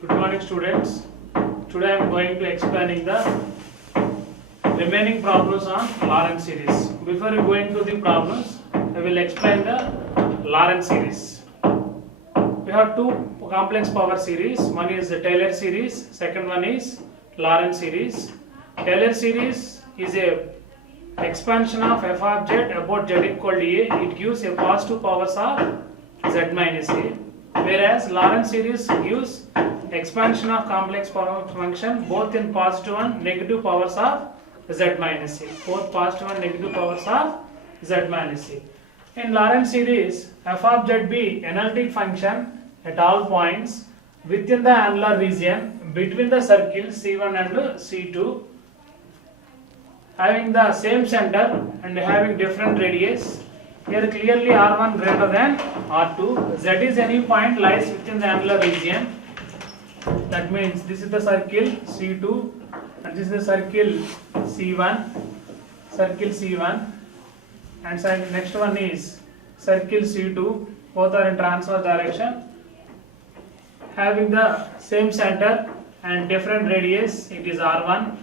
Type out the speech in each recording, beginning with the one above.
Good morning, students. Today I am going to explaining the remaining problems on Lorentz series. Before going to the problems, I will explain the Lorentz series. We have two complex power series. One is the Taylor series. Second one is Lorentz series. Taylor series is a expansion of f of z about z equal to a. It gives a positive powers of z minus a. Whereas Lorentz series gives expansion of complex power function both in positive and negative powers of z minus a. Both positive and negative powers of z minus a. In Lorentz series, f of z be analytic function at all points within the annular region between the circles C1 and C2, having the same center and having different radius. Here clearly R1 greater than R2. Z is any point lies within the annular region. That means this is the circle C2 and this is the circle C1. Circle C1 and next one is circle C2. Both are in transverse direction. Having the same center and different radius. It is R1.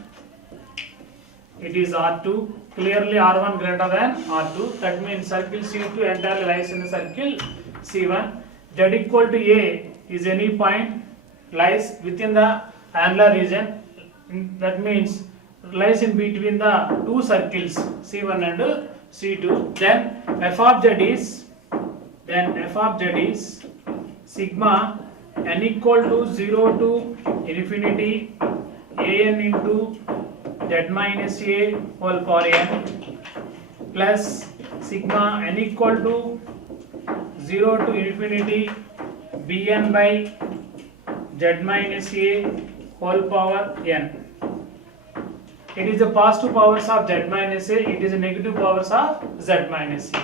It is R2. Clearly R1 greater than R2. That means circle C2 entirely lies in the circle C1. Z equal to A is any point lies within the annular region. That means lies in between the two circles C1 and C2. Then f of z is sigma n equal to 0 to infinity an into z minus a whole power n plus sigma n equal to 0 to infinity bn by z minus a whole power n. It is the positive powers of z minus a, it is the negative powers of z minus a.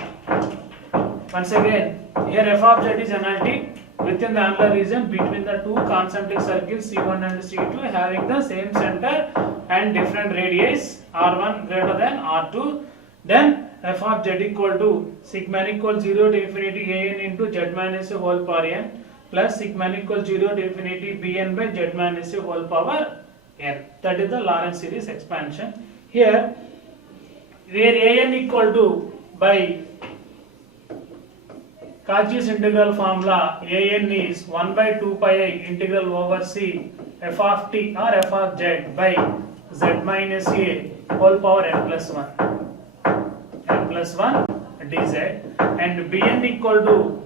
Once again, here f of z is analytic within the annular region between the two concentric circles C1 and C2 having the same center and different radius, R1 greater than R2. Then f of z equal to sigma n equal 0 to infinity an into z minus a whole power n plus sigma n equal 0 to infinity bn by z minus a whole power n. That is the Lorentz series expansion. Here where an equal to by Cauchy's integral formula, an is 1 by 2 pi I integral over c f of t or f of z by z minus a whole power n plus 1 dz, and bn equal to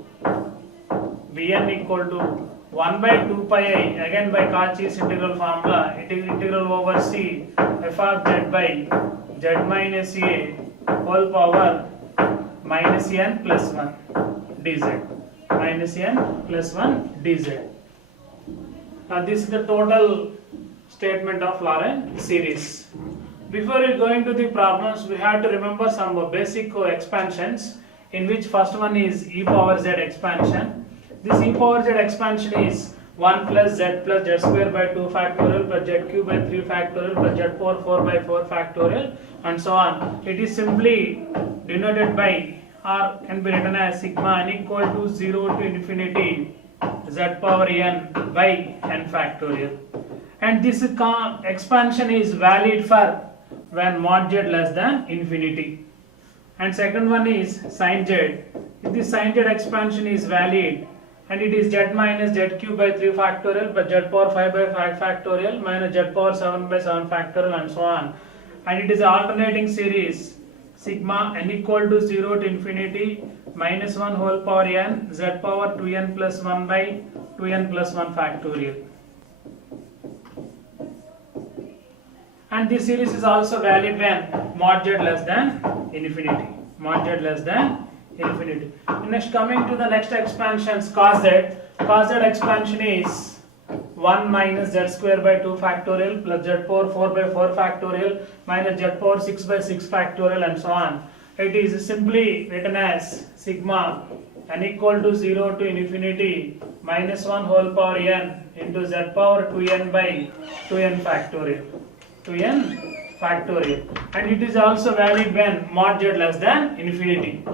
1 by 2 pi I again by Cauchy's integral formula, it is integral over c f of z by z minus a whole power minus n plus 1 dz, minus n plus 1 dz. This is the total statement of Lorentz series. Before we go into the problems, we have to remember some basic expansions, in which first one is e power z expansion. This e power z expansion is 1 plus z square by 2 factorial plus z cube by 3 factorial plus z power 4 by 4 factorial and so on. It is simply denoted by or can be written as sigma n equal to 0 to infinity z power n by n factorial. And this expansion is valid for when mod z less than infinity. And second one is sin z. If this sin z expansion is valid and it is z minus z cube by 3 factorial plus z power 5 by 5 factorial minus z power 7 by 7 factorial and so on. And it is alternating series sigma n equal to 0 to infinity minus 1 whole power n z power 2n plus 1 by 2n plus 1 factorial. And this series is also valid when mod z less than infinity. Mod z less than infinity. Next, coming to the next expansions, cos z. Cos z expansion is 1 minus z square by 2 factorial plus z power 4 by 4 factorial minus z power 6 by 6 factorial and so on. It is simply written as sigma n equal to 0 to infinity minus 1 whole power n into z power 2n by 2n factorial. 2n factorial. And it is also valid when mod z less than infinity.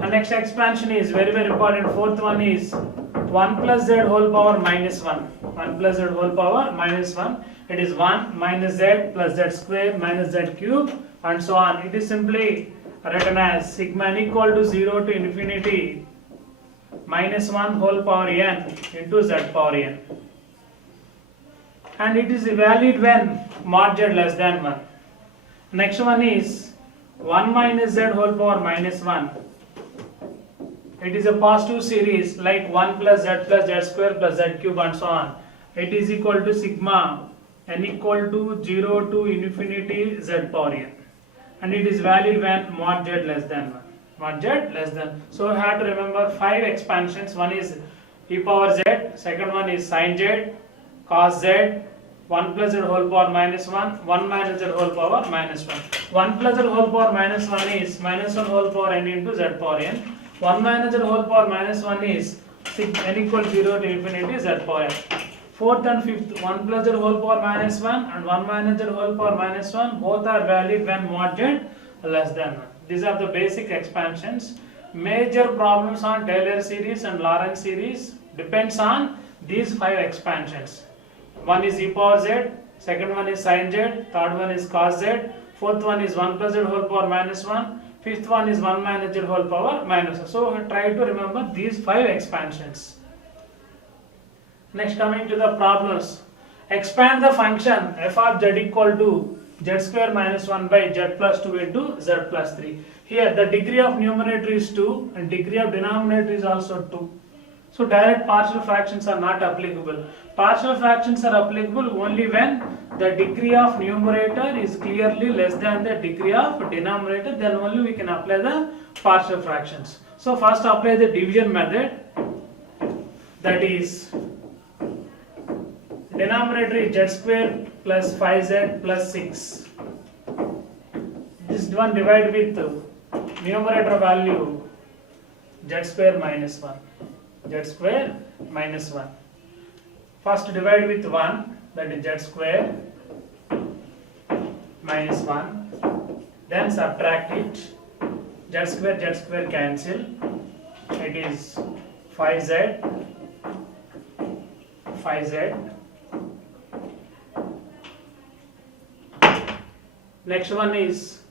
And next expansion is very important. Fourth one is 1 plus z whole power minus 1. 1 plus z whole power minus 1. It is 1 minus z plus z square minus z cube and so on. It is simply written as sigma n equal to 0 to infinity minus 1 whole power n into z power n. And it is valid when mod z less than 1. Next one is 1 minus z whole power minus 1. It is a positive series like 1 plus z square plus z cube and so on. It is equal to sigma n equal to 0 to infinity z power n. And it is valid when mod z less than 1. Mod z less than. So we have to remember 5 expansions. One is e power z, second one is sin z, cos z, 1 plus z whole power minus 1, 1 minus z whole power minus 1. 1 plus z whole power minus 1 is minus 1 whole power n into z power n. 1 minus z whole power minus 1 is n equal 0 to infinity z power n. Fourth and fifth, 1 plus z whole power minus 1 and 1 minus z whole power minus 1, both are valid when mod z less than 1. These are the basic expansions. Major problems on Taylor series and Lorentz series depends on these 5 expansions. One is e power z, second one is sin z, third one is cos z, fourth one is 1 plus z whole power minus 1, fifth one is 1 minus z whole power minus 1. So try to remember these 5 expansions. Next, coming to the problems. Expand the function f of z equal to z square minus 1 by z plus 2 into z plus 3. Here the degree of numerator is 2 and degree of denominator is also 2. So direct partial fractions are not applicable. Partial fractions are applicable only when the degree of numerator is clearly less than the degree of denominator, then only we can apply the partial fractions. So first apply the division method, that is denominator is z square plus 5z plus 6. This one divide with numerator value z square minus 1. Z square minus 1. First divide with 1, that is z square minus 1. Then subtract it. Z square cancel. It is 5z. Next one is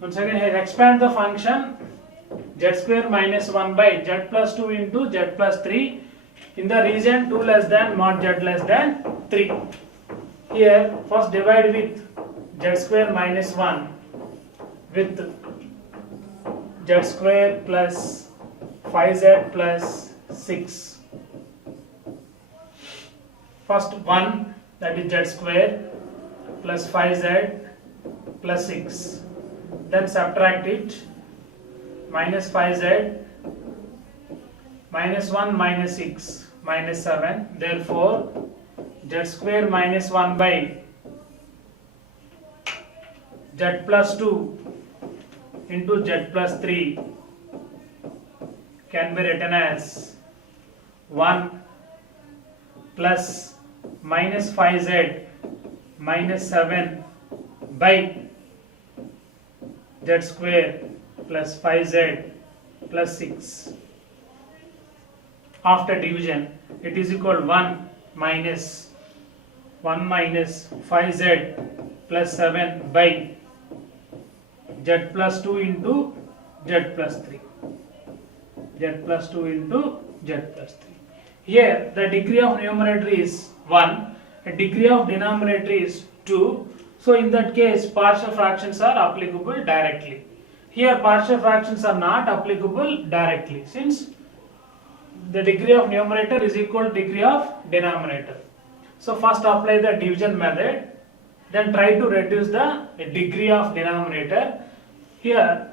once again here expand the function z square minus 1 by z plus 2 into z plus 3 in the region 2 less than mod z less than 3. Here first divide with z square minus 1 with z square plus 5z plus 6. First 1, that is z square plus 5z plus 6. Then subtract it, minus 5z, minus 1 minus 6, minus 7. Therefore, z square minus 1 by z plus 2 into z plus 3 can be written as 1 plus minus 5z minus 7 by z square plus 5z plus 6. After division, it is equal 1 minus 5z plus 7 by z plus 2 into z plus 3. Z plus 2 into z plus 3. Here the degree of numerator is 1, and degree of denominator is 2. So in that case partial fractions are applicable directly. Here partial fractions are not applicable directly since the degree of numerator is equal to degree of denominator. So first apply the division method, then try to reduce the degree of denominator. Here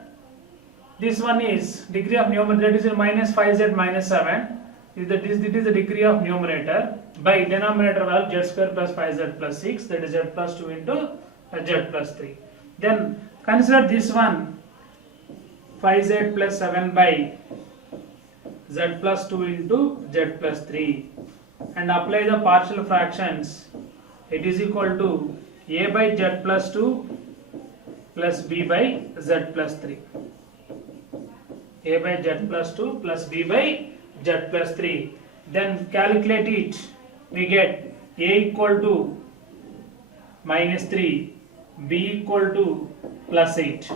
this one is degree of numerator, that is minus 5z minus 7. It is the degree of numerator by denominator value z square plus 5z plus 6, that is z plus 2 into z plus 3. Then consider this one 5z plus 7 by z plus 2 into z plus 3 and apply the partial fractions. It is equal to a by z plus 2 plus b by z plus 3. A by z plus 2 plus b by z plus 3. Then calculate it. We get a equal to minus 3, b equal to plus 8.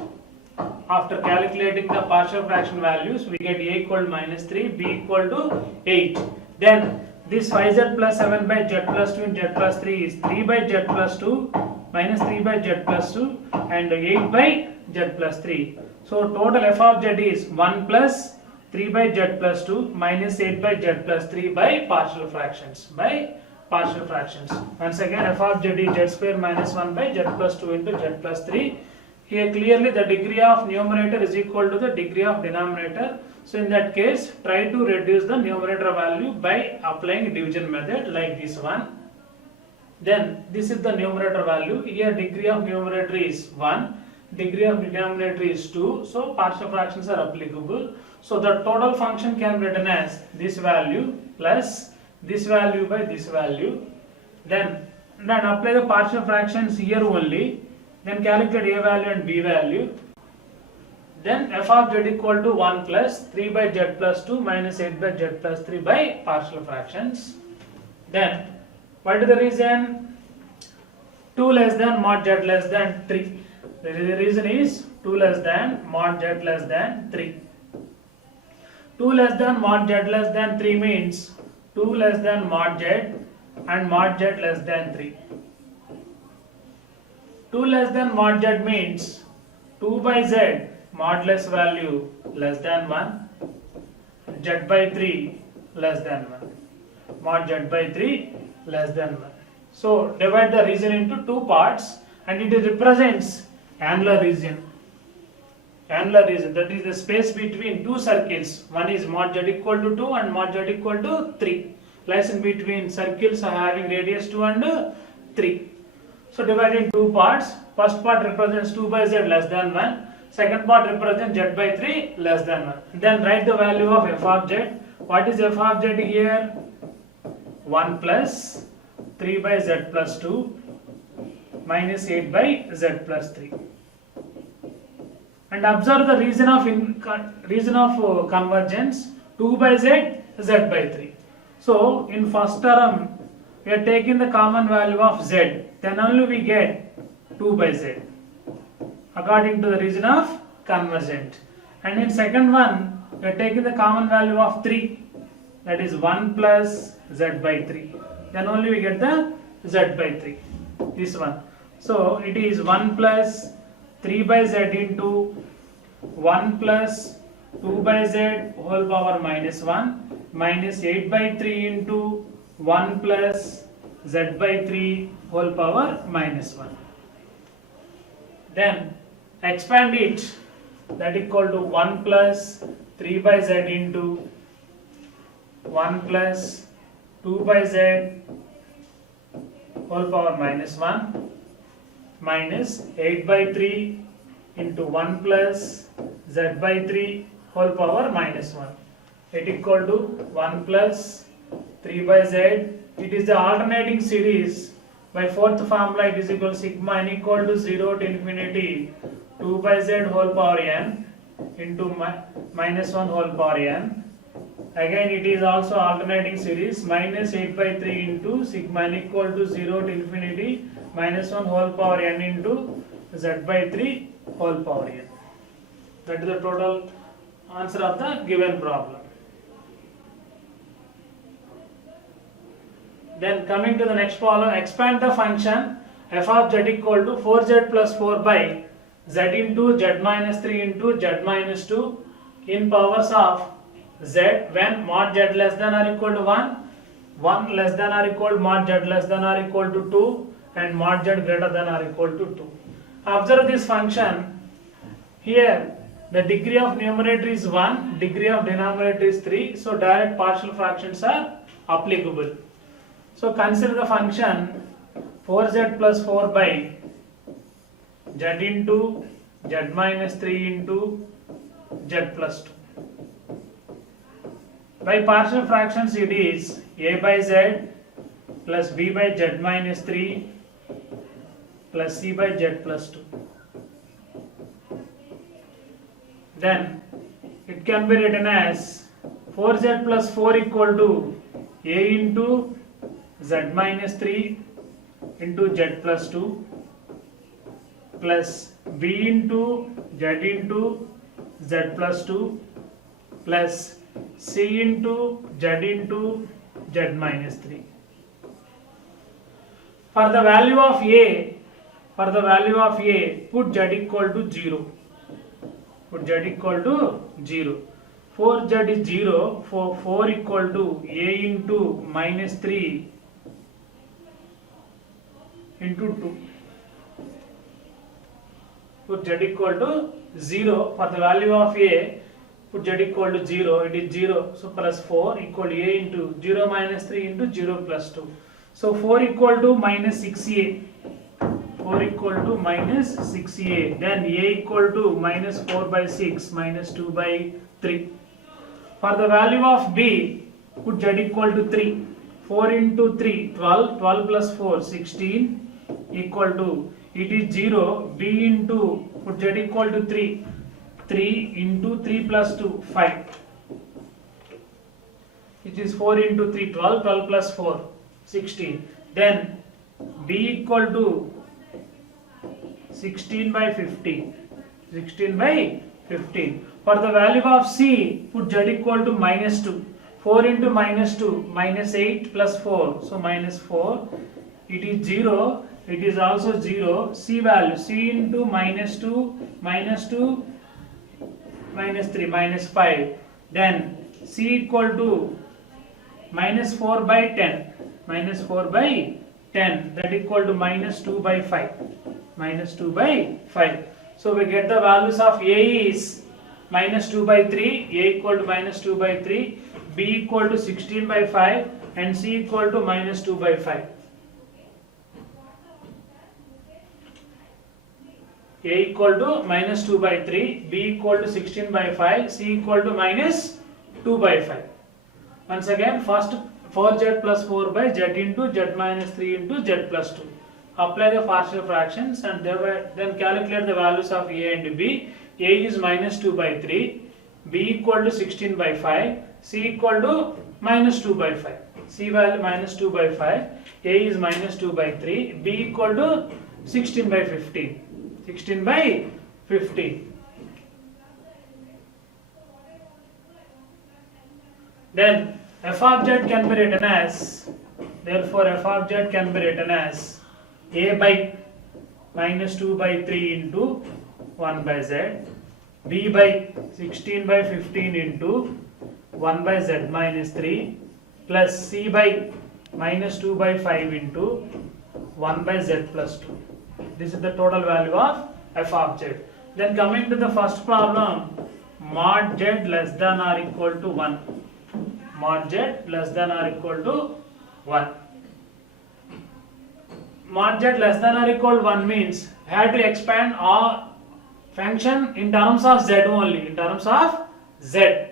After calculating the partial fraction values, we get a equal to minus 3, b equal to 8. Then this 5z plus 7 by z plus 2 and z plus 3 is 3 by z plus 2 minus 3 by z plus 2 and 8 by z plus 3. So total f of z is 1 plus 3 by z plus 2 minus 8 by z plus 3 by partial fractions. Once again, f of z is z square minus 1 by z plus 2 into z plus 3. Here clearly the degree of numerator is equal to the degree of denominator. So in that case, try to reduce the numerator value by applying division method like this one. Then this is the numerator value. Here degree of numerator is 1, degree of denominator is 2. So partial fractions are applicable. So the total function can be written as this value plus this value by this value. Then apply the partial fractions here only. Then calculate a value and b value. Then f of z equal to 1 plus 3 by z plus 2 minus 8 by z plus 3 by partial fractions. Then what is the reason? 2 less than mod z less than 3. The reason is 2 less than mod z less than 3. 2 less than mod z less than 3 means 2 less than mod z and mod z less than 3. 2 less than mod z means 2 by z modulus value less than 1, z by 3 less than 1, mod z by 3 less than 1. So divide the region into two parts and it represents annular region. Annular region, that is the space between two circles. One is mod z equal to 2 and mod z equal to 3. Lies in between circles having radius 2 and 3. So divide in two parts. First part represents 2 by z less than 1. Second part represents z by 3 less than 1. Then write the value of f of z. What is f of z here? 1 plus 3 by z plus 2 minus 8 by z plus 3. And observe the region of convergence 2 by z, z by 3. So in first term we are taking the common value of z, then only we get 2 by z according to the region of convergent. And in second one we are taking the common value of 3, that is 1 plus z by 3, then only we get the z by 3, this one. So it is 1 plus 3 by z into 1 plus 2 by z whole power minus 1 minus 8 by 3 into 1 plus z by 3 whole power minus 1. Then expand it, that equal to 1 plus 3 by z into 1 plus 2 by z whole power minus 1 minus 8 by 3 into 1 plus z by 3 whole power minus 1. It equal to 1 plus 3 by z. It is the alternating series. By fourth formula it is equal to sigma n equal to 0 to infinity 2 by z whole power n into minus 1 whole power n. Again it is also alternating series, minus 8 by 3 into sigma n equal to 0 to infinity minus 1 whole power n into z by 3 whole power n. That is the total answer of the given problem. Then coming to the next problem, expand the function f of z equal to 4z plus 4 by z into z minus 3 into z minus 2 in powers of z when mod z less than or equal to 1, 1 less than or equal to mod z less than or equal to 2 and mod z greater than or equal to 2. Observe this function. Here the degree of numerator is 1, degree of denominator is 3, so direct partial fractions are applicable. So consider the function 4z plus 4 by z into z minus 3 into z plus 2. By partial fractions it is a by z plus b by z minus 3 plus c by z plus 2. Then it can be written as 4z plus 4 equal to a into z minus 3 into z plus 2 plus b into z plus 2 plus c into z minus 3. For the value of a, put z equal to 0. Put z equal to 0. 4z is 0, 4 equal to a into minus 3 into 2. Put z equal to 0. For the value of a, put z equal to 0, it is 0. So plus 4 equal to a into 0 minus 3 into 0 plus 2. So 4 equal to minus 6a. 4 equal to minus 6a. Then a equal to minus 4 by 6 minus 2 by 3. For the value of b, put z equal to 3. 4 into 3, 12. 12 plus 4, 16 equal to, it is 0. b into, put z equal to 3. 3 into 3 plus 2, 5. It is 4 into 3, 12. 12 plus 4, 16. Then b equal to 16 by 15. 16 by 15. For the value of c, put z equal to minus 2. 4 into minus 2, minus 8 plus 4. So minus 4. It is 0. It is also 0. C value, c into minus 2, minus 2, minus 3, minus 5. Then c equal to minus 4 by 10. Minus 4 by 10. That equal to minus 2 by 5. Minus 2 by 5. So we get the values of a is minus 2 by 3, a equal to minus 2 by 3, b equal to 16 by 5 and c equal to minus 2 by 5. A equal to minus 2 by 3, b equal to 16 by 5, c equal to minus 2 by 5. Once again, first 4z plus 4 by z into z minus 3 into z plus 2. Apply the partial fractions and then calculate the values of a and b. A is minus 2 by 3, b equal to 16 by 5, c equal to minus 2 by 5. C value minus 2 by 5, a is minus 2 by 3, b equal to 16 by 15. 16 by 15. Then f of z can be written as, therefore f of z can be written as a by minus 2 by 3 into 1 by z, b by 16 by 15 into 1 by z minus 3 plus c by minus 2 by 5 into 1 by z plus 2. This is the total value of f of z. Then coming to the first problem, mod z less than or equal to 1. Mod z less than or equal to 1. Mod z less than or equal to 1 means I have to expand our function in terms of z only, in terms of z.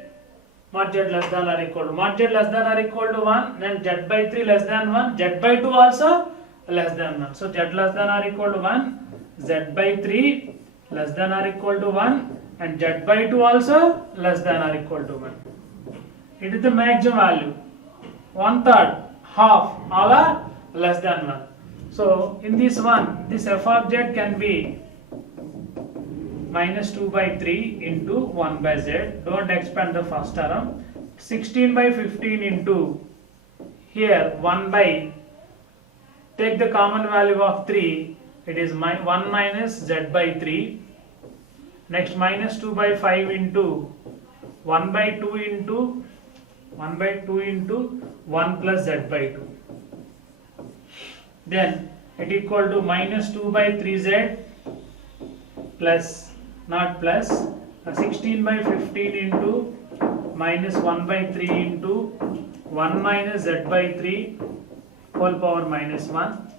Mod z less than or equal to, mod z less than or equal to 1, then z by 3 less than 1, z by 2 also less than 1. So z less than or equal to 1, z by 3 less than or equal to 1 and z by 2 also less than or equal to 1. It is the maximum value. 1/3, half, all are less than 1. So in this one, this f of z can be minus 2 by 3 into 1 by z. Don't expand the first term. 16 by 15 into here 1 by, take the common value of 3, it is 1 minus z by 3. Next minus 2 by 5 into 1 by 2 into 1 plus z by 2. Then it equal to minus 2 by 3z plus, not plus, 16 by 15 into minus 1 by 3 into 1 minus z by 3 whole power minus 1.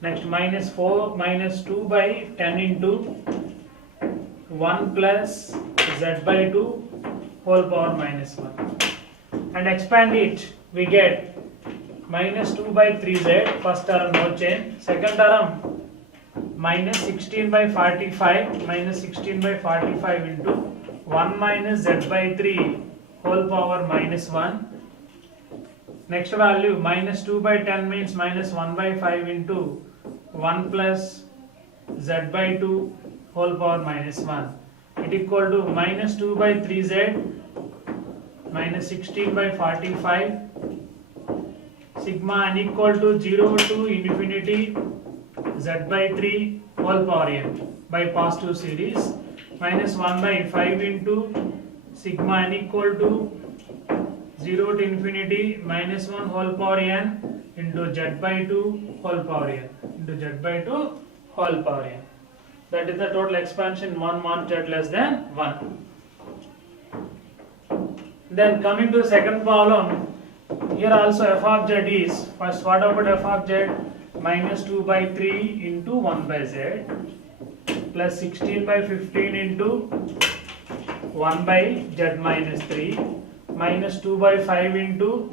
Next minus 4 minus 2 by 10 into 1 plus z by 2 whole power minus 1. and expand it, we get minus 2 by 3z, first term no change, second term minus 16 by 45, minus 16 by 45 into 1 minus z by 3 whole power minus 1. Next value minus 2 by 10 means minus 1 by 5 into 1 plus z by 2 whole power minus 1. It equal to minus 2 by 3z minus 16 by 45 sigma n equal to 0 to infinity z by 3 whole power n by positive series minus 1 by 5 into sigma n equal to 0 to infinity minus 1 whole power n into z by 2 whole power n into z by 2 whole power n. That is the total expansion 1 mod z less than 1. Then coming to the second problem, here also f of z is, first what about f of z? Minus 2 by 3 into 1 by z plus 16 by 15 into 1 by z minus 3 minus 2 by 5 into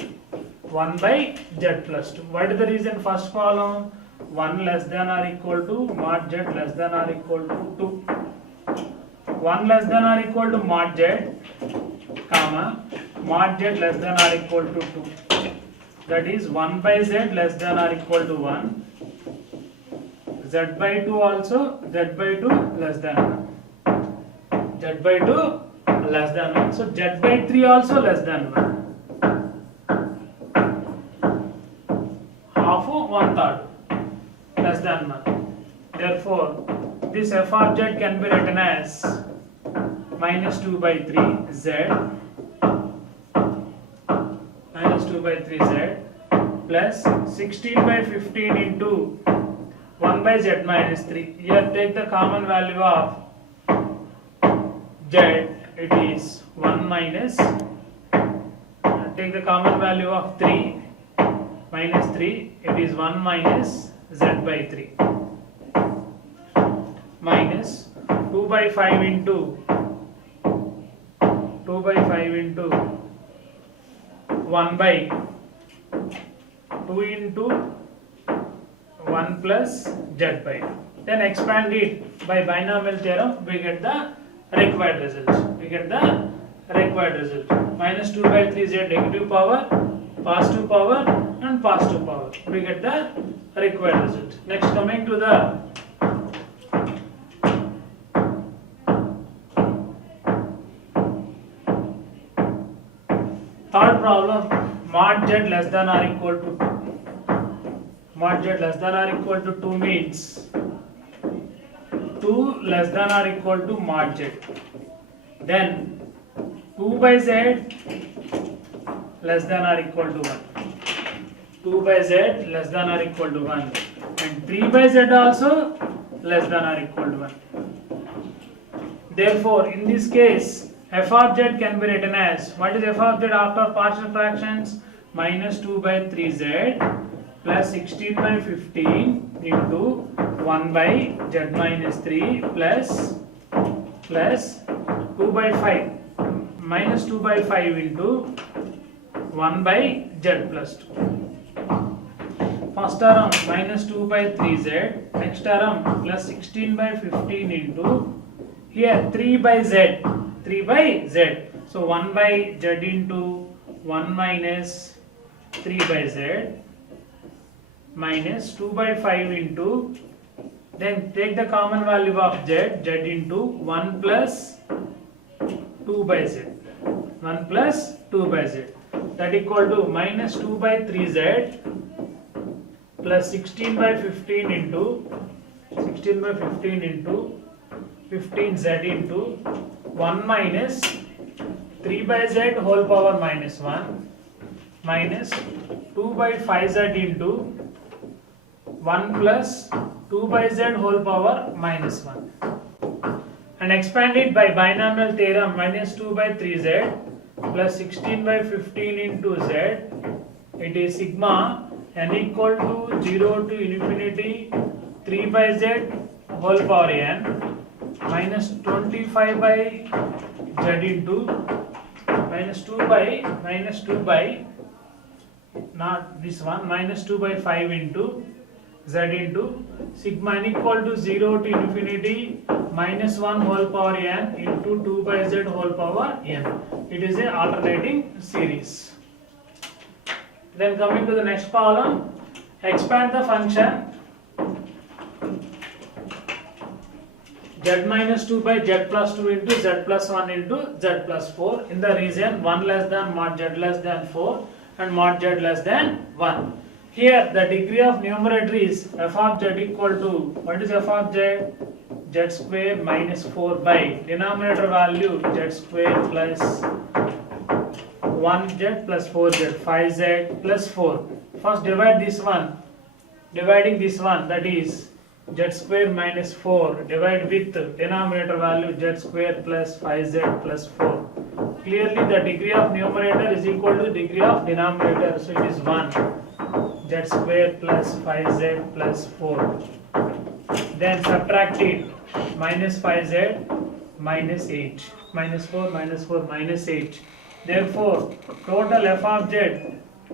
1 by z plus 2. What is the reason? First column 1 less than or equal to mod z less than or equal to 2. 1 less than or equal to mod z, comma, mod z less than or equal to 2. That is 1 by z less than or equal to 1. Z by 2 also, z by 2 less than 1. Z by 2 less than 1. So z by 3 also less than 1. Half of 1/3 less than 1. Therefore, this f of z can be written as minus 2 by 3 z minus 2 by 3 z plus 16 by 15 into 1 by z minus 3. Here take the common value of z, it is 1 minus, take the common value of 3 minus 3, it is 1 minus z by 3 minus 2 by 5 into 1 by 2 into 1 plus z by 2. Then expand it by binomial theorem, we get the required result. Minus 2 by 3 z negative power, positive power and positive power. We get the required result. Next, coming to the third problem, mod z less than or equal to 2. Mod z less than or equal to 2 means 2 less than or equal to mod z. Then 2 by z less than or equal to 1. 2 by z less than or equal to 1. And 3 by z also less than or equal to 1. Therefore, in this case, f of z can be written as, what is f of z after partial fractions? Minus 2 by 3z plus 16 by 15 into 1 by z minus 3 plus 2 by 5 minus 2 by 5 into 1 by z plus 2. First term minus 2 by 3z, next term plus 16 by 15 into, here 3 by z. So 1 by z into 1 minus 3 by z minus 2 by 5 into, then take the common value of z into 1 plus 2 by z. 1 plus 2 by z. That equal to minus 2 by 3z plus 16 by 15 into 15z into 1 minus 3 by z whole power minus 1 minus 2 by 5z into 1 plus 2 by z whole power minus 1. And expand it by binomial theorem, minus 2 by 3z plus 16 by 15 into z, it is sigma n equal to 0 to infinity 3 by z whole power n minus 25 by z into minus 2 by not this one, minus 2 by 5 into z into sigma n equal to 0 to infinity minus 1 whole power n into 2 by z whole power n. It is a alternating series. Then coming to the next problem, expand the function z minus 2 by z plus 2 into z plus 1 into z plus 4 in the region 1 less than mod z less than 4 and mod z less than 1. Here the degree of numerator is f of z equal to, what is f of z? Z square minus 4 by denominator value z square plus 1z plus 4z, 5z plus 4. First divide this one, dividing this one, that is z square minus 4 divide with denominator value z square plus 5z plus 4. Clearly the degree of numerator is equal to the degree of denominator, so it is 1, z square plus 5z plus 4. Then subtract it, minus 5z minus 8, minus 4 minus 4 minus 8. Therefore total f of z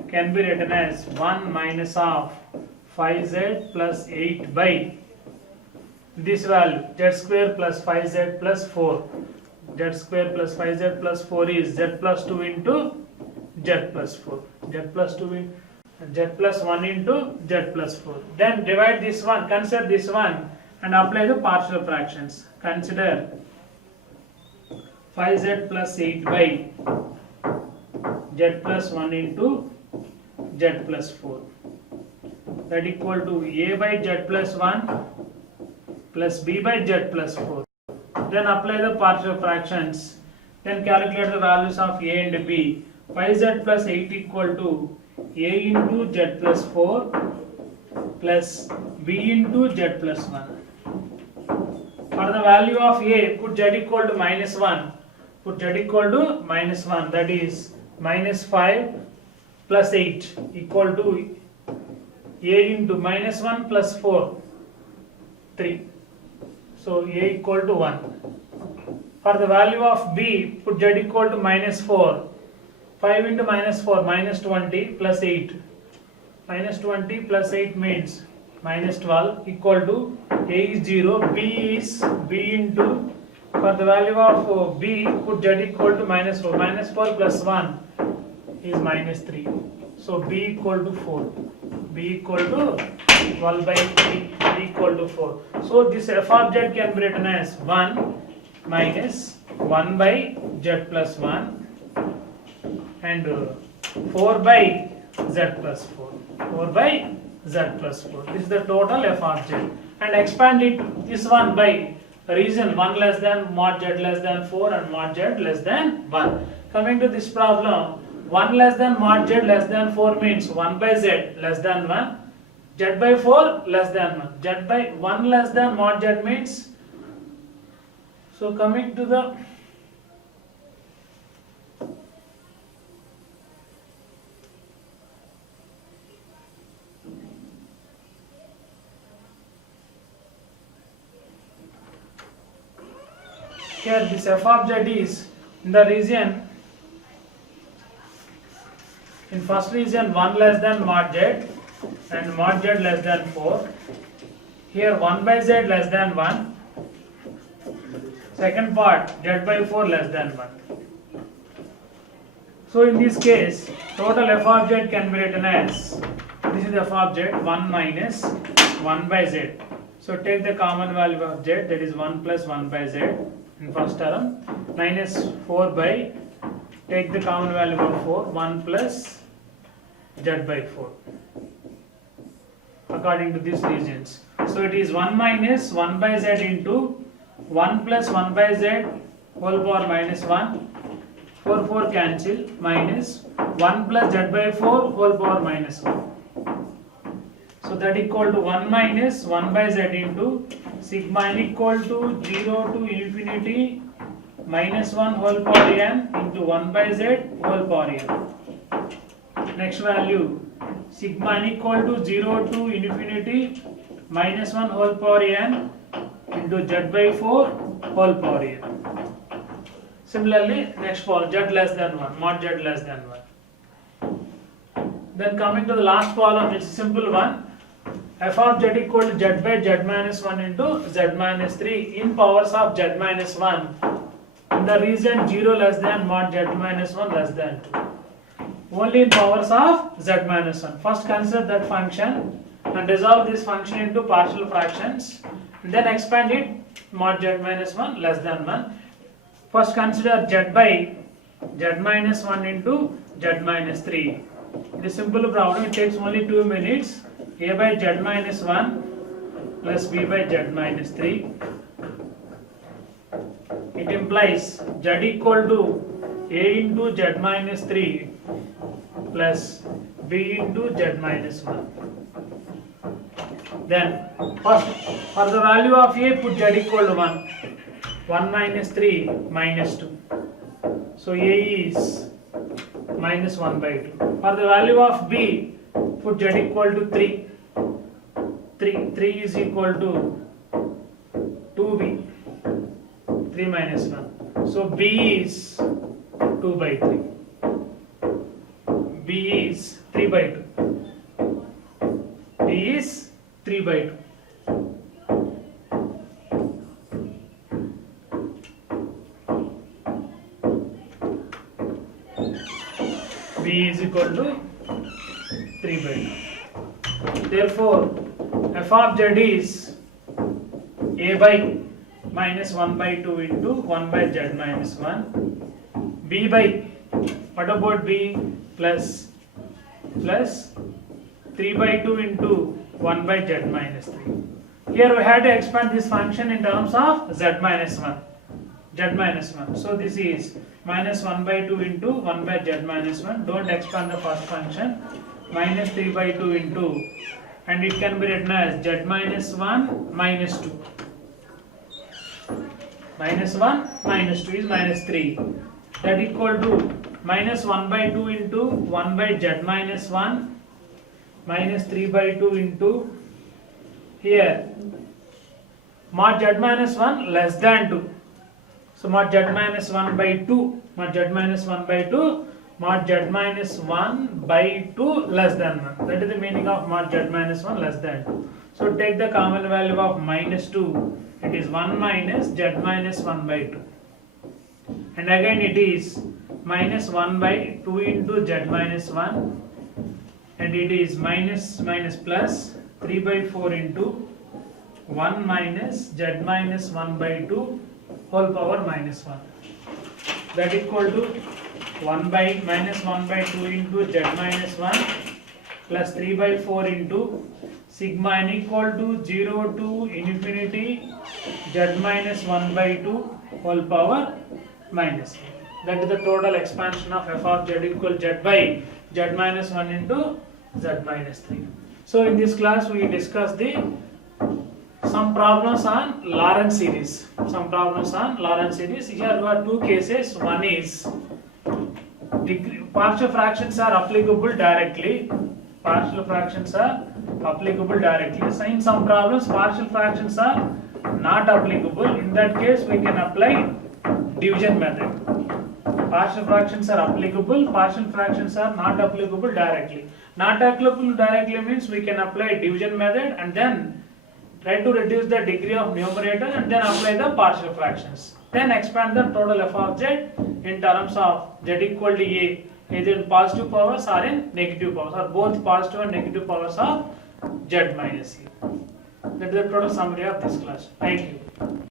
can be written as 1 minus of 5z plus 8 by this value z square plus 5z plus 4. Z square plus 5z plus 4 is z plus 2 into z plus 4. Z plus 2 in z plus 1 into z plus 4. Then divide this one, consider this one and apply the partial fractions. Consider 5z plus 8 by z plus 1 into z plus 4. That equal to a by z plus 1 plus b by z plus 4. Then apply the partial fractions. Then calculate the values of a and b. 5z plus 8 equal to a into z plus 4 plus b into z plus 1. For the value of a, put z equal to minus 1. Put z equal to minus 1. That is minus 5 plus 8 equal to a into minus 1 plus 4, 3. So a equal to 1. For the value of b, put z equal to minus 4. 5 into minus 4, minus 20 plus 8. Minus 20 plus 8 means minus 12 equal to a is 0, b is b into, for the value of b, put z equal to minus 4. Minus 4 plus 1 is minus 3. So b equal to 4. B equal to 12 by 3, b equal to 4. So this f of z can be written as 1 minus 1 by z plus 1 and 4 by z plus 4. 4 by z plus 4. This is the total f of z. And expand it, this one by region 1 less than mod z less than 4 and mod z less than 1. Coming to this problem, 1 less than mod z less than 4 means 1 by z less than 1, z by 4 less than 1, z by 1 less than mod z means, so coming to the here this f of z is in the region, in first region 1 less than mod z and mod z less than 4. Here 1 by z less than 1. Second part z by 4 less than 1. So in this case total f of z can be written as, this is f of z, 1 minus 1 by z. So take the common value of z, that is 1 plus 1 by z in first term, minus 4 by, take the common value of 4, 1 plus z by 4 according to these regions. So it is 1 minus 1 by z into 1 plus 1 by z whole power minus 1, 4 cancel, minus 1 plus z by 4 whole power minus 1. So that equal to 1 minus 1 by z into sigma n equal to 0 to infinity minus 1 whole power n into 1 by z whole power n. Next value, sigma n equal to 0 to infinity minus 1 whole power n into z by 4 whole power n. Similarly, next problem, z less than 1, mod z less than 1. Then coming to the last problem, it's a simple one. F of z equal to z by z minus 1 into z minus 3 in powers of z minus 1 in the region 0 less than mod z minus 1 less than 2. Only in powers of z minus 1. First consider that function and resolve this function into partial fractions. Then expand it mod z minus 1 less than 1. First consider z by z minus 1 into z minus 3. It is simple problem, it takes only 2 minutes. A by z minus 1 plus b by z minus 3. It implies z equal to a into z minus 3 plus b into z minus 1. Then first for the value of a put z equal to 1. 1 minus 3 minus 2. So a is minus 1 by 2. For the value of b, put z equal to 3. 3 is equal to 2b. 3 minus 1. So b is 2 by 3. b is 3 by 2. b is 3 by 2. b is equal to 3 by 2. Therefore, f of z is a by minus 1 by 2 into 1 by z minus 1. b by, what about b? Plus 3 by 2 into 1 by z minus 3. Here we had to expand this function in terms of z minus 1. So this is minus 1 by 2 into 1 by z minus 1. Don't expand the first function. Minus 3 by 2 into, and it can be written as z minus 1 minus 2. Minus 1 minus 2 is minus 3. That equal to minus 1 by 2 into 1 by z minus 1 minus 3 by 2 into here mod z minus 1 less than 2. So mod z minus 1 by 2, mod z minus 1 by 2, mod z minus 1 by 2 less than 1. That is the meaning of mod z minus 1 less than 2. So take the common value of minus 2. It is 1 minus z minus 1 by 2. And again it is minus 1 by 2 into z minus 1. And it is minus plus 3 by 4 into 1 minus z minus 1 by 2 whole power minus 1. That equal to 1 by minus 1 by 2 into z minus 1 plus 3 by 4 into sigma n equal to 0 to infinity z minus 1 by 2 whole power minus 1. That is the total expansion of f of z equal z by z minus 1 into z minus 3. So in this class we discussed some problems on Lorentz series. Here we have two cases. One is partial fractions are applicable directly. So in some problems partial fractions are not applicable. In that case we can apply division method. Partial fractions are applicable, partial fractions are not applicable directly. Not applicable directly means we can apply division method and then try to reduce the degree of numerator and then apply the partial fractions. Then expand the total f of z in terms of z equal to a, either in positive powers or in negative powers, or both positive and negative powers of z minus a. That is the total summary of this class. Thank you.